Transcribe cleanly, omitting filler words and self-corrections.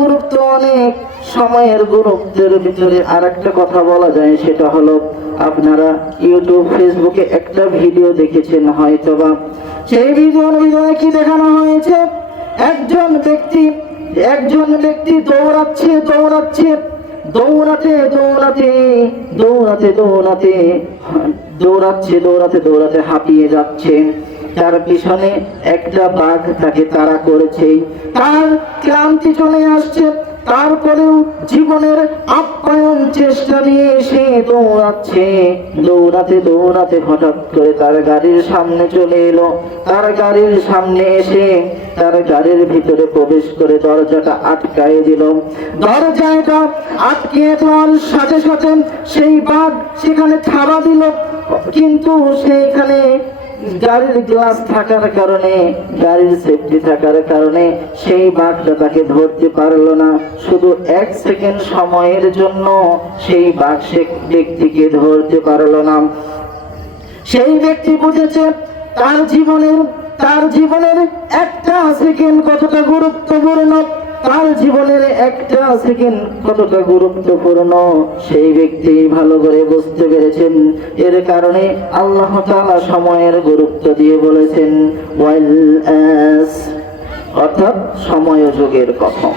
গুরুত্ব অনেক। সময়ের গুরুত্বের ভিতরে আরেকটা কথা বলা যায়, সেটা হলো আপনারা ইউটিউব ফেসবুকে একটা ভিডিও দেখেছেন হয়তোবা। সেই ভিডিওর ভিতরে কি দেখানো হয়েছে, একজন ব্যক্তি দৌড়াচ্ছে দৌড়াতে হাঁপিয়ে যাচ্ছে। তার পিছনে একটা বাঘ তাকে তাড়া করেছে। তার ক্লান্তি চলে আসছে, তারপরেও জীবনের আপ্যায়ন চেষ্টা নিয়ে সে দৌড়াতে হঠাৎ করে তার গাড়ির সামনে চলে এলো। তার গাড়ির সামনে এসে তার গাড়ির ভিতরে প্রবেশ করে দরজাটা আটকায় দিল। দরজাটা আটকে দেওয়ার সাথে সাথে সেই বাঘ সেখানে থাবা দিল, কিন্তু সেইখানে গাড়ির গ্লাস থাকার কারণে, গাড়ির সেফটি থাকার কারণে সেই বাঘটা তাকে ধরতে পারলো না। শুধু 1 সেকেন্ড সময়ের জন্য সেই বাঘ সে ব্যক্তিকে ধরতে পারলো না। সেই ব্যক্তি বুঝেছে তার জীবনের একটা সেকেন্ড কতটা গুরুত্বপূর্ণ, সেই ব্যক্তি ভালো করে বুঝতে পেরেছেন। এর কারণে আল্লাহ তাআলা সময়ের গুরুত্ব দিয়ে বলেছেন ওয়াল আস, অর্থাৎ সময় যুগের কথা।